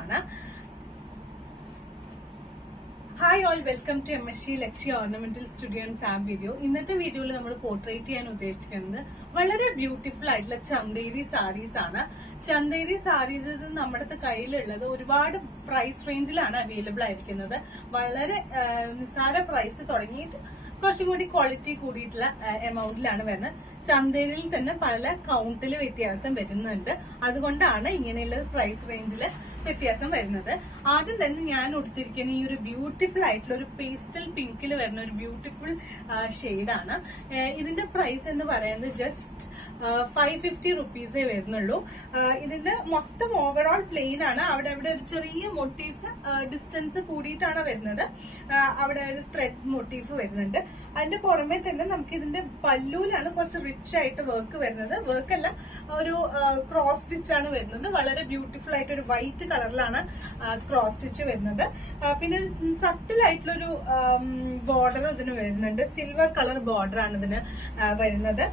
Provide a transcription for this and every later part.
ആണ്. Hi all, welcome to MSC Lakshya ornamental studio and farm video. ഇന്നത്തെ വീഡിയോയിൽ നമ്മൾ പോർട്രേറ്റ് ചെയ്യാൻ ഉദ്ദേശിക്കുന്നത് വളരെ ബ്യൂട്ടിഫുൾ ആയിട്ടുള്ള ചന്തേരി സാരീസ് ആണ്. ചന്തേരി സാരീസ് നമ്മുടെ കയ്യിലുള്ളത് ഒരുപാട് പ്രൈസ് റേഞ്ചിലാണ് അവൈലബിൾ ആയിരിക്കുന്നത്. വളരെ നിസ്സാര പ്രൈസ് തുടങ്ങിയിട്ട് കുറച്ചും കൂടി ക്വാളിറ്റി കൂടിയിട്ടുള്ള എമൗണ്ടിലാണ് വരുന്നത്. ചന്തേരിയിൽ തന്നെ പല കൗണ്ടിൽ വ്യത്യാസം വരുന്നുണ്ട്. അതുകൊണ്ടാണ് ഇങ്ങനെയുള്ള പ്രൈസ് റേഞ്ചിൽ വ്യത്യാസം വരുന്നത്. ആദ്യം തന്നെ ഞാൻ ഉടുത്തിരിക്കുന്ന ഈ ഒരു ബ്യൂട്ടിഫുൾ ആയിട്ടുള്ള ഒരു പേസ്റ്റൽ പിങ്കിൽ വരുന്ന ഒരു ബ്യൂട്ടിഫുൾ ഷെയ്ഡാണ്. ഇതിന്റെ പ്രൈസ് എന്ന് പറയുന്നത് ജസ്റ്റ് 550 റുപ്പീസേ വരുന്നുള്ളൂ. ഇതിന്റെ മൊത്തം ഓവറോൾ പ്ലെയിൻ ആണ്. അവിടെ ഒരു ചെറിയ മോട്ടീവ്സ് ഡിസ്റ്റൻസ് കൂടിയിട്ടാണ് വരുന്നത്. അവിടെ ഒരു ത്രെഡ് മോട്ടീഫ് വരുന്നുണ്ട്. അതിന്റെ പുറമെ തന്നെ നമുക്ക് ഇതിന്റെ പല്ലൂലാണ് കുറച്ച് റിച്ച് ആയിട്ട് വർക്ക് വരുന്നത്. വർക്കല്ല, ഒരു ക്രോസ് സ്റ്റിച്ച് ആണ് വരുന്നത്. വളരെ ബ്യൂട്ടിഫുൾ ആയിട്ട് ഒരു വൈറ്റ് കളറിലാണ് ക്രോസ് സ്റ്റിച്ച് വരുന്നത്. പിന്നെ സട്ടിൽ ആയിട്ടുള്ളൊരു ബോർഡർ ഇതിന് വരുന്നുണ്ട്. സിൽവർ കളർ ബോർഡർ ആണ് ഇതിന് വരുന്നത്.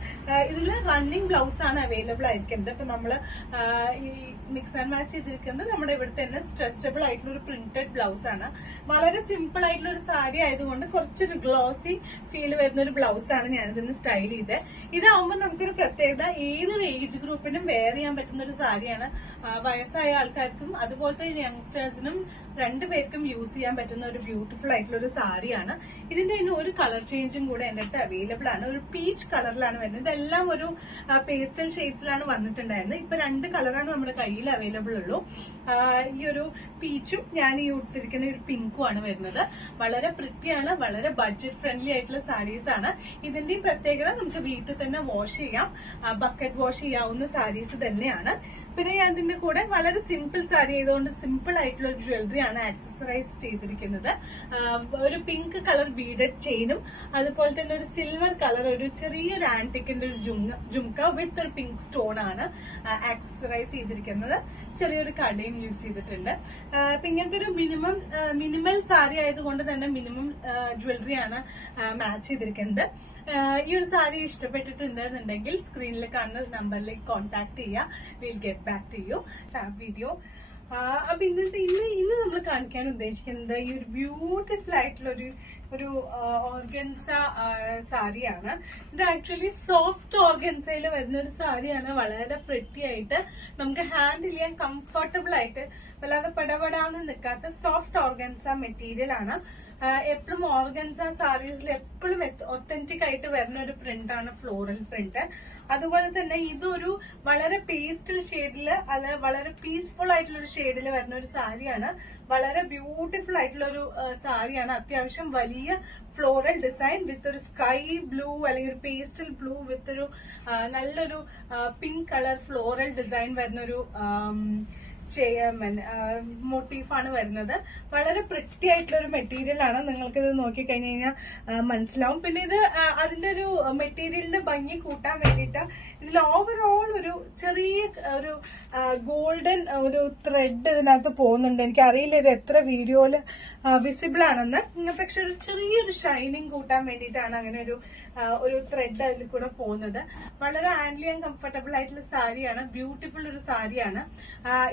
ഇതിൽ റണ്ണിങ് ബ്ലൗസ് ആണ് അവൈലബിൾ ആയിരിക്കുന്നത്. അപ്പൊ നമ്മള് ഈ മിക്സ് ആൻഡ് മാച്ച് ചെയ്തിരിക്കുന്നത് നമ്മുടെ ഇവിടുത്തെ തന്നെ സ്ട്രെച്ചബിൾ ആയിട്ടുള്ള ഒരു പ്രിന്റഡ് ബ്ലൗസ് ആണ്. വളരെ സിമ്പിൾ ആയിട്ടുള്ള ഒരു സാരി ആയതുകൊണ്ട് കുറച്ചൊരു ഗ്ലോസി ഫീൽ വരുന്ന ഒരു ബ്ലൗസ് ആണ് ഞാൻ ഇതിന് സ്റ്റൈൽ ചെയ്ത്. ഇതാവുമ്പോൾ നമുക്കൊരു പ്രത്യേകത, ഏതൊരു ഏജ് ഗ്രൂപ്പിനും വെയർ ചെയ്യാൻ പറ്റുന്ന ഒരു സാരിയാണ്. വയസ്സായ ആൾക്കാർക്കും അതുപോലത്തെ യങ്സ്റ്റേഴ്സിനും രണ്ടുപേർക്കും യൂസ് ചെയ്യാൻ പറ്റുന്ന ഒരു ബ്യൂട്ടിഫുൾ ആയിട്ടുള്ള ഒരു സാരിയാണ്. ഇതിന്റെ ഇനി ഒരു കളർ ചേഞ്ചും കൂടെ എന്റെ അടുത്ത് അവൈലബിൾ ആണ്. ഒരു പീച്ച് കളറിലാണ് വരുന്നത്. ഇതെല്ലാം ഒരു പേസ്റ്റൽ ഷെയ്ഡ്സിലാണ് വന്നിട്ടുണ്ടായിരുന്നത്. ഇപ്പൊ 2 കളറാണ് നമ്മുടെ കയ്യിൽ അവൈലബിൾ ഉള്ളൂ. ഈ ഒരു പീച്ചും ഞാൻ ഈ ഉടുത്തിരിക്കുന്ന ഒരു പിങ്കും ആണ് വരുന്നത്. വളരെ പ്രിറ്റിയാണ്, വളരെ ബഡ്ജറ്റ് ഫ്രണ്ട്ലി ആയിട്ടുള്ള സാരീസ് ആണ്. ഇതിന്റെ പ്രത്യേകത നമുക്ക് വീട്ടിൽ തന്നെ വാഷ് ചെയ്യാം, ബക്കറ്റ് വാഷ് ചെയ്യാവുന്ന സാരീസ് തന്നെയാണ്. പിന്നെ ഞാൻ ഇതിന്റെ കൂടെ വളരെ സിമ്പിൾ സാരി ആയതുകൊണ്ട് സിമ്പിൾ ആയിട്ടുള്ള ഒരു ജ്വല്ലറി ആണ് ആക്സസറൈസ് ചെയ്തിരിക്കുന്നത്. ഒരു പിങ്ക് കളർ ബീഡഡ് ചെയിനും അതുപോലെ തന്നെ ഒരു സിൽവർ കളർ ഒരു ചെറിയൊരു ആന്റിക്കിന്റെ ഒരു ജുംക്ക വിത്ത് ഒരു പിങ്ക് സ്റ്റോൺ ആണ് ആക്സസറൈസ് ചെയ്തിരിക്കുന്നത്. ചെറിയൊരു കടയും യൂസ് ചെയ്തിട്ടുണ്ട്. ഇങ്ങനത്തെ ഒരു മിനിമൽ സാരി ആയതുകൊണ്ട് തന്നെ മിനിമം ജ്വല്ലറി ആണ് മാച്ച് ചെയ്തിരിക്കുന്നത്. ഈ ഒരു സാരി ഇഷ്ടപ്പെട്ടിട്ടുണ്ടെന്നുണ്ടെങ്കിൽ സ്ക്രീനിൽ കാണുന്ന നമ്പറിലേക്ക് കോൺടാക്ട് ചെയ്യുക. Will get back to you video. അപ്പൊ ഇന്ന് നമ്മൾ കാണിക്കാൻ ഉദ്ദേശിക്കുന്നത് ഈ ഒരു ബ്യൂട്ടിഫുൾ ആയിട്ടുള്ള ഒരു ഓർഗൻസ സാരിയാണ്. ഇത് ആക്ച്വലി സോഫ്റ്റ് ഓർഗൻസയിൽ വരുന്ന ഒരു സാരിയാണ്. വളരെ പ്രിറ്റി ആയിട്ട് നമുക്ക് ഹാൻഡിൽ ചെയ്യാൻ കംഫർട്ടബിൾ ആയിട്ട് വല്ലാതെ പടപടാന്ന് നിൽക്കാത്ത സോഫ്റ്റ് ഓർഗൻസ മെറ്റീരിയൽ ആണ്. എപ്പോഴും ഓർഗൻസ സാരീസിൽ എപ്പോഴും ഒത്തന്റിക് ആയിട്ട് വരുന്ന ഒരു പ്രിന്റ് ആണ് ഫ്ലോറൽ പ്രിന്റ്. അതുപോലെ തന്നെ ഇതൊരു വളരെ പേസ്റ്റൽ ഷെയ്ഡില് അല്ല വളരെ പീസ്ഫുൾ ആയിട്ടുള്ള ഒരു ഷെയ്ഡിൽ വരുന്ന ഒരു സാരിയാണ്. വളരെ ബ്യൂട്ടിഫുൾ ആയിട്ടുള്ള ഒരു സാരിയാണ്. അത്യാവശ്യം വലിയ ഫ്ലോറൽ ഡിസൈൻ വിത്ത് ഒരു സ്കൈ ബ്ലൂ അല്ലെങ്കിൽ ഒരു പേസ്റ്റൽ ബ്ലൂ വിത്ത് ഒരു നല്ലൊരു പിങ്ക് കളർ ഫ്ലോറൽ ഡിസൈൻ വരുന്നൊരു മോട്ടീഫാണ് വരുന്നത്. വളരെ പ്രിറ്റി ആയിട്ടുള്ള ഒരു മെറ്റീരിയൽ ആണ്. നിങ്ങൾക്ക് ഇത് നോക്കിക്കഴിഞ്ഞു കഴിഞ്ഞാൽ മനസ്സിലാവും. പിന്നെ ഇത് അതിന്റെ ഒരു മെറ്റീരിയലിന്റെ ഭംഗി കൂട്ടാൻ വേണ്ടിയിട്ട് ഇതിൽ ഓവറോൾ ഒരു ചെറിയ ഒരു ഗോൾഡൻ ഒരു ത്രെഡ് ഇതിനകത്ത് പോകുന്നുണ്ട്. എനിക്കറിയില്ല ഇത് എത്ര വീഡിയോയില് വിസിബിൾ ആണെന്ന്. പക്ഷെ ഒരു ചെറിയൊരു ഷൈനിങ് കൂട്ടാൻ വേണ്ടിയിട്ടാണ് അങ്ങനെ ഒരു ത്രെഡ് അതിൽ കൂടെ പോകുന്നത്. വളരെ ഹാൻഡിൽ ചെയ്യാൻ കംഫർട്ടബിൾ ആയിട്ടുള്ള സാരിയാണ്. ബ്യൂട്ടിഫുൾ ഒരു സാരിയാണ്.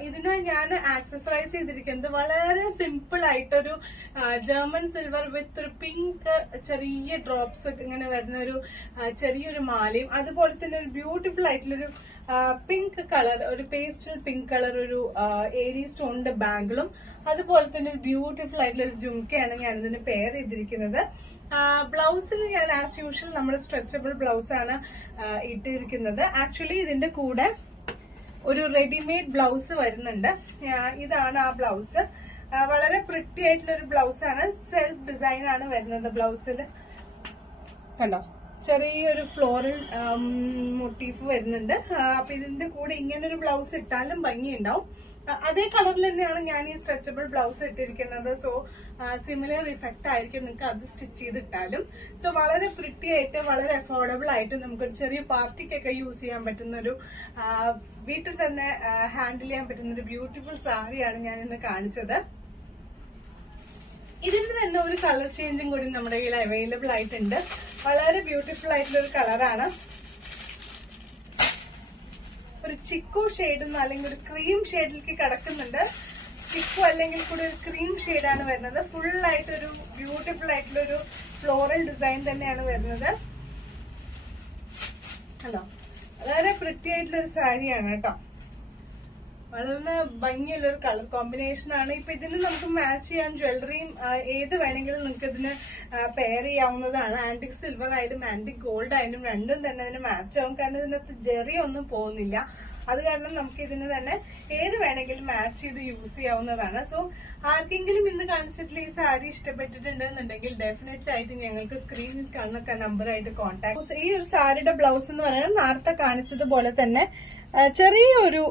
ഇതിന് ഞാൻ ആക്സസറൈസ് ചെയ്തിരിക്കുന്നത് വളരെ സിമ്പിൾ ആയിട്ടൊരു ജർമ്മൻ സിൽവർ വിത്ത് ഒരു പിങ്ക് ചെറിയ ഡ്രോപ്സ് ഇങ്ങനെ വരുന്ന ഒരു ചെറിയൊരു മാലയും അതുപോലെ തന്നെ ഒരു ബ്യൂട്ടിഫുൾ ആയിട്ടുള്ളൊരു പിങ്ക് കളർ ഒരു പേസ്റ്റൽ പിങ്ക് കളർ ഒരു ഏരി സ്റ്റോണിന്റെ ബാഗിളും അതുപോലെ തന്നെ ഒരു ബ്യൂട്ടിഫുൾ ആയിട്ടുള്ള ഒരു ജുംക്കയാണ് ഞാൻ ഇതിന് പെയർ ചെയ്തിരിക്കുന്നത്. ബ്ലൗസിൽ ഞാൻ ആസ് യൂഷ്വൽ നമ്മുടെ സ്ട്രെച്ചബിൾ ബ്ലൗസ് ആണ് ഇട്ടിരിക്കുന്നത്. ആക്ച്വലി ഇതിന്റെ കൂടെ ഒരു റെഡിമെയ്ഡ് ബ്ലൗസ് വരുന്നുണ്ട്. ഇതാണ് ആ ബ്ലൗസ്. വളരെ പ്രിറ്റി ആയിട്ടുള്ള ഒരു ബ്ലൗസ് ആണ്. സെൽഫ് ഡിസൈൻ ആണ് വരുന്നത് ബ്ലൗസിൽ. കണ്ടോ, ചെറിയൊരു ഫ്ലോറൽ മോട്ടീഫ് വരുന്നുണ്ട്. അപ്പൊ ഇതിന്റെ കൂടെ ഇങ്ങനൊരു ബ്ലൗസ് ഇട്ടാലും ഭംഗിയുണ്ടാവും. അതേ കളറിൽ തന്നെയാണ് ഞാൻ ഈ സ്ട്രെച്ചബിൾ ബ്ലൗസ് ഇട്ടിരിക്കുന്നത്. സോ സിമിലർ ഇഫക്റ്റ് ആയിരിക്കും നിങ്ങൾക്ക് അത് സ്റ്റിച്ച് ചെയ്തിട്ടാലും. സോ വളരെ പ്രിറ്റി ആയിട്ട് വളരെ അഫോർഡബിൾ ആയിട്ട് നമുക്കൊരു ചെറിയ പാർട്ടിക്കൊക്കെ യൂസ് ചെയ്യാൻ പറ്റുന്ന ഒരു വീട്ടിൽ തന്നെ ഹാൻഡിൽ ചെയ്യാൻ പറ്റുന്ന ഒരു ബ്യൂട്ടിഫുൾ സാരിയാണ് ഞാൻ ഇന്ന് കാണിച്ചത്. ഇതിന്റെ തന്നെ ഒരു കളർ ചേഞ്ചും കൂടി നമ്മുടെ കയ്യിൽ അവൈലബിൾ ആയിട്ടുണ്ട്. വളരെ ബ്യൂട്ടിഫുൾ ആയിട്ടുള്ള ഒരു കളറാണ്. ഒരു ചിക്കു ഷെയ്ഡ് അല്ലെങ്കിൽ ഒരു ക്രീം ഷെയ്ഡിലേക്ക് കിടക്കുന്നുണ്ട്. ചിക്കു അല്ലെങ്കിൽ കൂടി ഒരു ക്രീം ഷെയ്ഡാണ് വരുന്നത്. ഫുൾ ആയിട്ടൊരു ബ്യൂട്ടിഫുൾ ആയിട്ടുള്ള ഒരു ഫ്ലോറൽ ഡിസൈൻ തന്നെയാണ് വരുന്നത്. ഹലോ, വളരെ പ്രിറ്റി ആയിട്ടുള്ള ഒരു സാരിയാണ് കേട്ടോ. വളരെ ഭംഗിയുള്ള ഒരു കളർ കോമ്പിനേഷൻ ആണ്. ഇപ്പൊ ഇതിന് നമുക്ക് മാച്ച് ചെയ്യാൻ ജ്വല്ലറിയും ഏത് വേണമെങ്കിലും നിങ്ങൾക്ക് ഇതിന് പെയർ ചെയ്യാവുന്നതാണ്. ആന്റിക് സിൽവർ ആയാലും ആന്റിക് ഗോൾഡ് ആയാലും രണ്ടും തന്നെ അതിന് മാച്ച് ആവും. കാരണം ഇതിനകത്ത് ജെറി ഒന്നും പോകുന്നില്ല. അത് കാരണം നമുക്ക് ഇതിന് തന്നെ ഏത് വേണമെങ്കിലും മാച്ച് ചെയ്ത് യൂസ് ചെയ്യാവുന്നതാണ്. സോ ആർക്കെങ്കിലും ഇന്ന് കാണിച്ചിട്ടുള്ള ഈ സാരി ഇഷ്ടപ്പെട്ടിട്ടുണ്ടെന്നുണ്ടെങ്കിൽ ഡെഫിനറ്റ്ലി ആയിട്ട് ഞങ്ങൾക്ക് സ്ക്രീനിൽ കാണുന്ന നമ്പറായിട്ട് കോൺടാക്ട്. ഈ ഒരു സാരിയുടെ ബ്ലൗസ് എന്ന് പറയുന്നത് നേരത്തെ കാണിച്ചതുപോലെ തന്നെ ചെറിയൊരു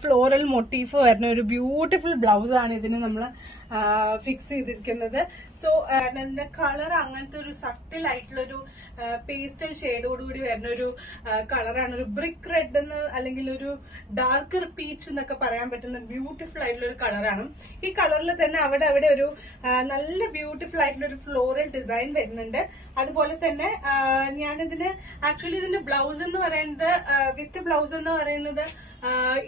ഫ്ലോറൽ മോട്ടീഫ് വരുന്ന ഒരു ബ്യൂട്ടിഫുൾ ബ്ലൗസ് ആണ് ഇതിന് നമ്മൾ ഫിക്സ് ചെയ്തിരിക്കുന്നത്. സോ അതിന്റെ കളർ അങ്ങനത്തെ ഒരു സട്ടിൽ ആയിട്ടുള്ള ഒരു പേസ്റ്റൽ ഷെയ്ഡോടുകൂടി വരുന്ന ഒരു കളറാണ്. ഒരു ബ്രിക്ക് റെഡ് എന്ന് അല്ലെങ്കിൽ ഒരു ഡാർക്കർ പീച്ച് എന്നൊക്കെ പറയാൻ പറ്റുന്ന ബ്യൂട്ടിഫുൾ ആയിട്ടുള്ള ഒരു കളറാണ്. ഈ കളറിൽ തന്നെ അവിടെ അവിടെ ഒരു നല്ല ബ്യൂട്ടിഫുൾ ആയിട്ടുള്ള ഒരു ഫ്ലോറൽ ഡിസൈൻ വരുന്നുണ്ട്. അതുപോലെ തന്നെ ഞാനിതിന് ആക്ച്വലി ഇതിന്റെ ബ്ലൗസ് എന്ന് പറയുന്നത് വിത്ത് ബ്ലൗസ് എന്ന് പറയുന്നത്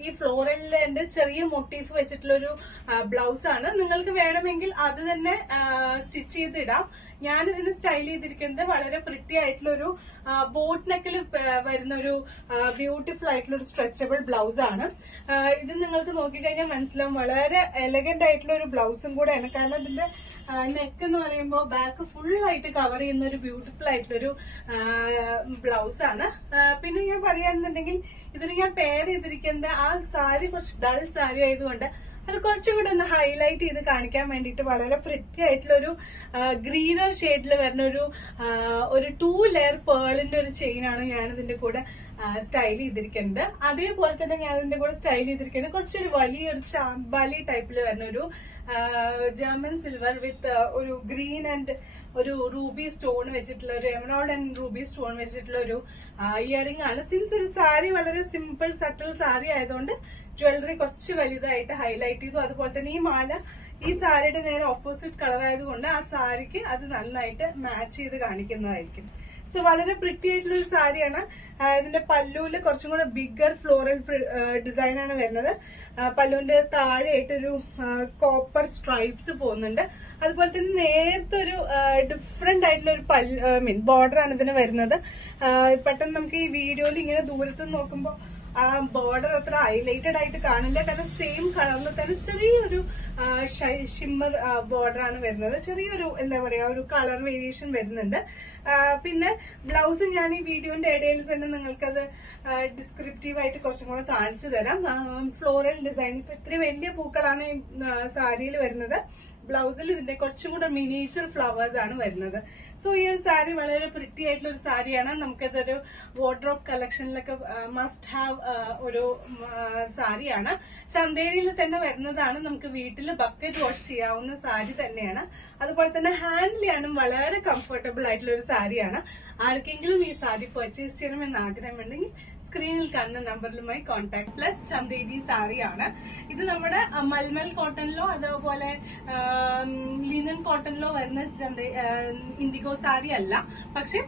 ഈ ഫ്ലോറലിന്റെ ചെറിയ മോട്ടീഫ് വെച്ചിട്ടുള്ള ഒരു ബ്ലൗസ് ആണ്. നിങ്ങൾക്ക് വേണമെങ്കിൽ അത് തന്നെ സ്റ്റിച്ച് ചെയ്തിടാം. ഞാനിതിന് സ്റ്റൈൽ ചെയ്തിരിക്കുന്നത് വളരെ പ്രിറ്റി ആയിട്ടുള്ള ഒരു ബോട്ട് നെക്കിൽ വരുന്ന ഒരു ബ്യൂട്ടിഫുൾ ആയിട്ടുള്ള ഒരു സ്ട്രെച്ചബിൾ ബ്ലൗസ് ആണ്. ഇത് നിങ്ങൾക്ക് നോക്കിക്കഴിഞ്ഞാൽ മനസ്സിലാവും വളരെ എലഗന്റ് ആയിട്ടുള്ള ഒരു ബ്ലൗസും കൂടെയാണ്. കാരണം ഇതിന്റെ നെക്ക് എന്ന് പറയുമ്പോൾ ബാക്ക് ഫുൾ ആയിട്ട് കവർ ചെയ്യുന്ന ഒരു ബ്യൂട്ടിഫുൾ ആയിട്ടുള്ളൊരു ബ്ലൗസ് ആണ്. പിന്നെ ഞാൻ പറയുകയാണെന്നുണ്ടെങ്കിൽ ഇതിന് ഞാൻ പെയർ ചെയ്തിരിക്കുന്നത് ആ സാരി കുറച്ച് ഡൾ സാരി ആയതുകൊണ്ട് അത് കുറച്ചും കൂടെ ഒന്ന് ഹൈലൈറ്റ് ചെയ്ത് കാണിക്കാൻ വേണ്ടിയിട്ട് വളരെ പ്രിറ്റി ആയിട്ടുള്ള ഒരു ഗ്രീനർ ഷെയ്ഡിൽ വരുന്ന ഒരു 2 ലെയർ പേളിന്റെ ഒരു ചെയിൻ ആണ് ഞാൻ ഇതിന്റെ കൂടെ സ്റ്റൈൽ ചെയ്തിരിക്കുന്നത്. അതേപോലെ തന്നെ ഞാൻ ഇതിന്റെ കൂടെ സ്റ്റൈൽ ചെയ്തിരിക്കുന്നത് കുറച്ചൊരു വലിയൊരു ചാമ്പാലി ടൈപ്പിൽ വരുന്ന ഒരു ജർമ്മൻ സിൽവർ വിത്ത് ഒരു ഗ്രീൻ ആൻഡ് ഒരു റൂബി സ്റ്റോൺ വെച്ചിട്ടുള്ള ഒരു എമറോൾഡ് ആൻഡ് റൂബി സ്റ്റോൺ വെച്ചിട്ടുള്ള ഒരു ഇയറിംഗ് ആണ്. സിൻസ് ഒരു സാരി വളരെ സിമ്പിൾ സട്ടിൽ സാരി ആയതുകൊണ്ട് ജ്വല്ലറി കുറച്ച് വലുതായിട്ട് ഹൈലൈറ്റ് ചെയ്തു. അതുപോലെ തന്നെ ഈ മാല ഈ സാരിയുടെ നേരെ ഓപ്പോസിറ്റ് കളർ ആയതുകൊണ്ട് ആ സാരിക്ക് അത് നന്നായിട്ട് മാച്ച് ചെയ്ത് കാണിക്കുന്നതായിരിക്കും. സോ വളരെ പ്രിറ്റി ആയിട്ടുള്ള ഒരു സാരിയാണ്. ഇതിന്റെ പല്ലുവില് കുറച്ചും കൂടെ ബിഗർ ഫ്ലോറൽ ഡിസൈൻ ആണ് വരുന്നത്. പല്ലുവിന്റെ താഴെയായിട്ടൊരു കോപ്പർ സ്ട്രൈപ്സ് പോകുന്നുണ്ട്. അതുപോലെ തന്നെ നേരത്തെ ഒരു ഡിഫറെന്റ് ആയിട്ടുള്ള ഒരു ബോർഡർ ആണ് ഇതിന് വരുന്നത്. പെട്ടെന്ന് നമുക്ക് ഈ വീഡിയോയിൽ ഇങ്ങനെ ദൂരത്ത് നോക്കുമ്പോൾ ആ ബോർഡർ അത്ര ഹൈലൈറ്റഡ് ആയിട്ട് കാണില്ല. കാരണം സെയിം കളറിൽ തന്നെ ചെറിയൊരു ഷിമ്മർ ബോർഡർ ആണ് വരുന്നത്. ചെറിയൊരു എന്താ പറയാ ഒരു കളർ വേരിയേഷൻ വരുന്നുണ്ട്. പിന്നെ ബ്ലൗസ് ഞാൻ ഈ വീഡിയോന്റെ ഇടയിൽ തന്നെ നിങ്ങൾക്കത് ഡിസ്ക്രിപ്റ്റീവ് ആയിട്ട് കുറച്ചും കൂടെ കാണിച്ചു തരാം. ഫ്ലോറൽ ഡിസൈൻ ഇപ്പൊ ഇത്ര വലിയ പൂക്കളാണ് ഈ സാരിയിൽ വരുന്നത്. ബ്ലൗസിൽ ഇതിന്റെ കുറച്ചും കൂടെ മിനിയേച്ചർ ഫ്ലവേഴ്സ് ആണ് വരുന്നത്. സോ ഈ ഒരു സാരി വളരെ പ്രിറ്റി ആയിട്ടുള്ള ഒരു സാരിയാണ്. നമുക്കതൊരു വാർഡ്രോബ് കളക്ഷനിലൊക്കെ മസ്റ്റ് ഹാവ് ഒരു സാരിയാണ്. ചന്തേരിയിൽ തന്നെ വരുന്നതാണ്. നമുക്ക് വീട്ടിൽ ബക്കറ്റ് വാഷ് ചെയ്യാവുന്ന സാരി തന്നെയാണ്. അതുപോലെ തന്നെ ഹാൻഡിൽ ചെയ്യാനും വളരെ കംഫർട്ടബിൾ ആയിട്ടുള്ള ഒരു സാരിയാണ്. ആർക്കെങ്കിലും ഈ സാരി പർച്ചേസ് ചെയ്യണമെന്ന് ആഗ്രഹമുണ്ടെങ്കിൽ സ്ക്രീനിൽ കാണുന്ന നമ്പറിലുമായി കോൺടാക്ട്. പ്ലസ് ചന്തേരി സാരിയാണ്. ഇത് നമ്മുടെ മൽമൽ കോട്ടണിലോ അതേപോലെ ലിനൻ കോട്ടണിലോ വരുന്ന ഇൻഡിഗോ സാരി അല്ല. പക്ഷെ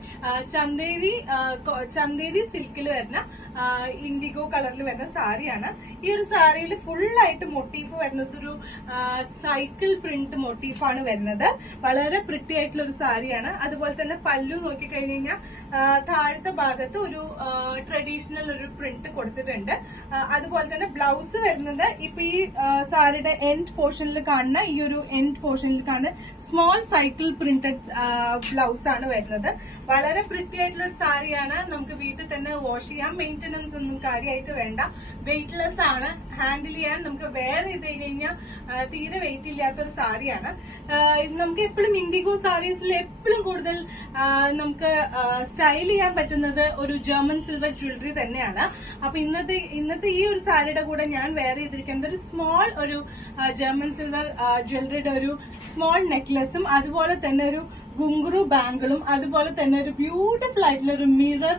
ചന്തേരി സിൽക്കിൽ വരുന്ന ഇൻഡിഗോ കളറിൽ വരുന്ന സാരിയാണ്. ഈ ഒരു സാരിയിൽ ഫുള്ളായിട്ട് മോട്ടീഫ് വരുന്നത് ഒരു സൈക്കിൾ പ്രിന്റ് മോട്ടീഫാണ് വരുന്നത്. വളരെ പ്രിറ്റി ആയിട്ടുള്ള ഒരു സാരിയാണ്. അതുപോലെ തന്നെ പല്ലു നോക്കിക്കഴിഞ്ഞ് കഴിഞ്ഞാൽ താഴത്തെ ഭാഗത്ത് ഒരു ട്രഡീഷണൽ ഒരു പ്രിന്റ് കൊടുത്തിട്ടുണ്ട്. അതുപോലെ തന്നെ ബ്ലൗസ് വരുന്നത് ഇപ്പൊ ഈ സാരിയുടെ എൻഡ് പോർഷനിൽ കാണുന്ന ഈ ഒരു എൻഡ് പോർഷനിൽ കാണുന്ന സ്മോൾ സൈക്കിൾ പ്രിന്റഡ് ബ്ലൗസ് ആണ് വരുന്നത്. വളരെ പ്രിറ്റി ആയിട്ടുള്ള ഒരു സാരിയാണ്. നമുക്ക് വീട്ടിൽ തന്നെ വാഷ് ചെയ്യാം. മെയിന്റനൻസ് ഒന്നും കാര്യമായിട്ട് വേണ്ട. വെയിറ്റ്ലെസ് ആണ്. ഹാൻഡിൽ ചെയ്യാൻ നമുക്ക് വെയർ ചെയ്ത് കഴിഞ്ഞാൽ തീരെ വെയിറ്റ് ഇല്ലാത്തൊരു സാരിയാണ്. നമുക്ക് എപ്പോഴും ഇൻഡിഗോ സാരീസിൽ എപ്പോഴും കൂടുതൽ നമുക്ക് സ്റ്റൈൽ ചെയ്യാൻ പറ്റുന്നത് ഒരു ജർമ്മൻ സിൽവർ ജ്വല്ലറി തന്നെയാണ്. അപ്പൊ ഇന്നത്തെ ഈ ഒരു സാരിയുടെ കൂടെ ഞാൻ വെയർ ചെയ്തിരിക്കുന്നത് ഒരു സ്മോൾ ഒരു ജർമ്മൻ സിൽവർ ജ്വല്ലറിയുടെ ഒരു സ്മോൾ നെക്ലസും അതുപോലെ തന്നെ ഒരു ഗുങ്കുറു ബാങ്കിളും അതുപോലെ തന്നെ ഒരു ബ്യൂട്ടിഫുൾ ആയിട്ടുള്ള ഒരു മിറർ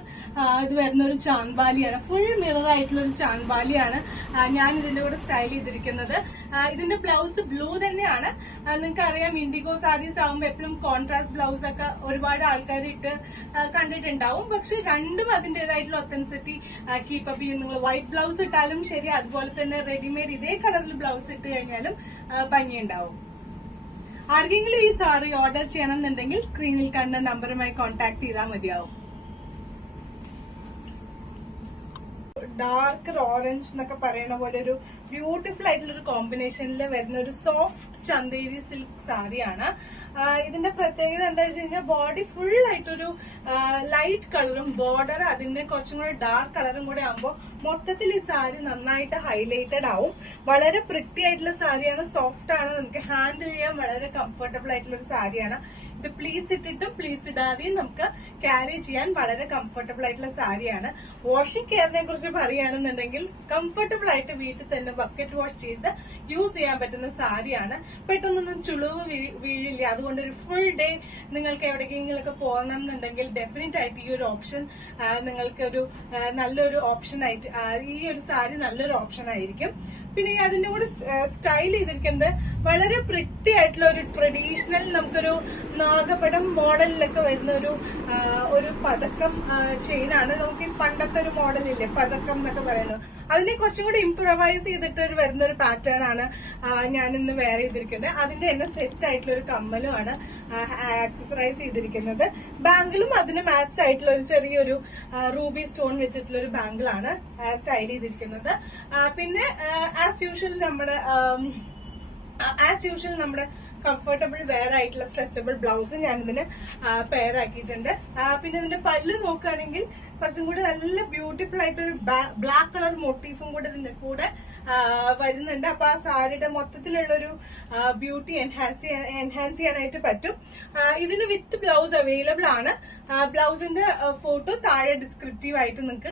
ഇത് വരുന്ന ഒരു ചാന്ത്വാലിയാണ്. ഫുൾ മിറർ ആയിട്ടുള്ള ഒരു ചാന്ത്വാലിയാണ് ഞാൻ ഇതിന്റെ കൂടെ സ്റ്റൈൽ ചെയ്തിരിക്കുന്നത്. ഇതിന്റെ ബ്ലൗസ് ബ്ലൂ തന്നെയാണ്. നിങ്ങൾക്ക് അറിയാം, ഇൻഡിഗോ സാരീസ് ആകുമ്പോൾ എപ്പോഴും കോൺട്രാസ്റ്റ് ബ്ലൗസ് ഒക്കെ ഒരുപാട് ആൾക്കാർ ഇട്ട് കണ്ടിട്ടുണ്ടാവും. പക്ഷെ രണ്ടും അതിന്റേതായിട്ടുള്ള ഒത്തൻസിറ്റി കീപ്പപ്പ് ചെയ്യും. നിങ്ങൾ വൈറ്റ് ബ്ലൗസ് ഇട്ടാലും ശരി, അതുപോലെ തന്നെ റെഡിമെയ്ഡ് ഇതേ കളറിൽ ബ്ലൗസ് ഇട്ട് കഴിഞ്ഞാലും ഭംഗിയുണ്ടാവും. ആർക്കെങ്കിലും ഈ സാരി ഓർഡർ ചെയ്യണമെന്നുണ്ടെങ്കിൽ സ്ക്രീനിൽ കണ്ട നമ്പറുമായി കോൺടാക്ട് ചെയ്താൽ മതിയാവും. ഡാർക്ക് ഓറഞ്ച് എന്നൊക്കെ പറയുന്ന പോലെ ഒരു ബ്യൂട്ടിഫുൾ ആയിട്ടുള്ള ഒരു കോമ്പിനേഷനിൽ വരുന്ന ഒരു സോഫ്റ്റ് ചന്തേരി സിൽക്ക് സാരിയാണ്. ഇതിന്റെ പ്രത്യേകത എന്താ വെച്ച് കഴിഞ്ഞാൽ ബോഡി ഫുൾ ആയിട്ടൊരു ലൈറ്റ് കളറും ബോർഡർ അതിന്റെ കുറച്ചും കൂടെ ഡാർക്ക് കളറും കൂടെ ആകുമ്പോൾ മൊത്തത്തിൽ ഈ സാരി നന്നായിട്ട് ഹൈലൈറ്റഡ് ആവും. വളരെ പ്രിറ്റി ആയിട്ടുള്ള സാരിയാണ്, സോഫ്റ്റ് ആണ്, നമുക്ക് ഹാൻഡിൽ ചെയ്യാൻ വളരെ കംഫർട്ടബിൾ ആയിട്ടുള്ള ഒരു സാരിയാണ്. ഇത് പ്ലീറ്റ്സ് ഇട്ടിട്ടും പ്ലീറ്റ്സ് ഇടാതെയും നമുക്ക് ക്യാരി ചെയ്യാൻ വളരെ കംഫർട്ടബിൾ ആയിട്ടുള്ള സാരിയാണ്. വാഷിംഗ് കെയറിനെ കുറിച്ച് പറയുകയാണെന്നുണ്ടെങ്കിൽ കംഫർട്ടബിൾ ആയിട്ട് വീട്ടിൽ തന്നെ ബക്കറ്റ് വാഷ് ചെയ്ത് യൂസ് ചെയ്യാൻ പറ്റുന്ന സാരിയാണ്. പെട്ടെന്നൊന്നും ചുളിവ് വീഴില്ല. അതുകൊണ്ട് ഒരു ഫുൾ ഡേ നിങ്ങൾക്ക് എവിടേക്കെങ്കിലൊക്കെ പോകണം എന്നുണ്ടെങ്കിൽ ഡെഫിനറ്റ് ആയിട്ട് ഈ ഒരു ഓപ്ഷൻ നിങ്ങൾക്ക് ഒരു നല്ലൊരു ഓപ്ഷൻ ആയിട്ട്, ഈ ഒരു സാരി നല്ലൊരു ഓപ്ഷൻ ആയിരിക്കും. പിന്നെ അതിന്റെ കൂടെ സ്റ്റൈൽ ചെയ്തിരിക്കുന്നത് വളരെ പ്രിറ്റി ആയിട്ടുള്ള ഒരു ട്രഡീഷണൽ, നമുക്കൊരു നാഗപടം മോഡലിലൊക്കെ വരുന്ന ഒരു പതക്കം ചെയിനാണ്. നമുക്ക് ഈ പണ്ടത്തെ ഒരു മോഡലില്ലേ പതക്കം എന്നൊക്കെ പറയുന്നത്, അതിനെ കുറച്ചും കൂടി ഇംപ്രവൈസ് ചെയ്തിട്ട് വരുന്ന ഒരു പാറ്റേൺ ആണ് ഞാൻ ഇന്ന് വെയർ ചെയ്തിരിക്കുന്നത്. അതിന്റെ തന്നെ സെറ്റ് ആയിട്ടുള്ള ഒരു കമ്മലുമാണ് ആക്സസറൈസ് ചെയ്തിരിക്കുന്നത്. ബാങ്കിളും അതിന് മാച്ച് ആയിട്ടുള്ള ഒരു ചെറിയൊരു റൂബി സ്റ്റോൺ വെച്ചിട്ടുള്ള ഒരു ബാങ്കിളാണ് സ്റ്റൈൽ ചെയ്തിരിക്കുന്നത്. പിന്നെ ആസ് യൂഷ്വൽ നമ്മുടെ കംഫർട്ടബിൾ വെയർ ആയിട്ടുള്ള സ്ട്രെച്ചബിൾ ബ്ലൗസ് ഞാൻ ഇതിന് പെയർ ആക്കിയിട്ടുണ്ട്. പിന്നെ ഇതിന്റെ പല്ല് നോക്കുകയാണെങ്കിൽ കുറച്ചും കൂടി നല്ല ബ്യൂട്ടിഫുൾ ആയിട്ടൊരു ബ്ലാക്ക് കളർ മോട്ടീഫും കൂടെ ഇതിന്റെ കൂടെ വരുന്നുണ്ട്. അപ്പൊ ആ സാരിയുടെ മൊത്തത്തിലുള്ളൊരു ബ്യൂട്ടി എൻഹാൻസ് ചെയ്യാനായിട്ട് പറ്റും. ഇതിന് വിത്ത് ബ്ലൗസ് അവൈലബിൾ ആണ്. ബ്ലൗസിന്റെ ഫോട്ടോ താഴെ ഡിസ്ക്രിപ്റ്റീവ് ആയിട്ട് നിങ്ങൾക്ക്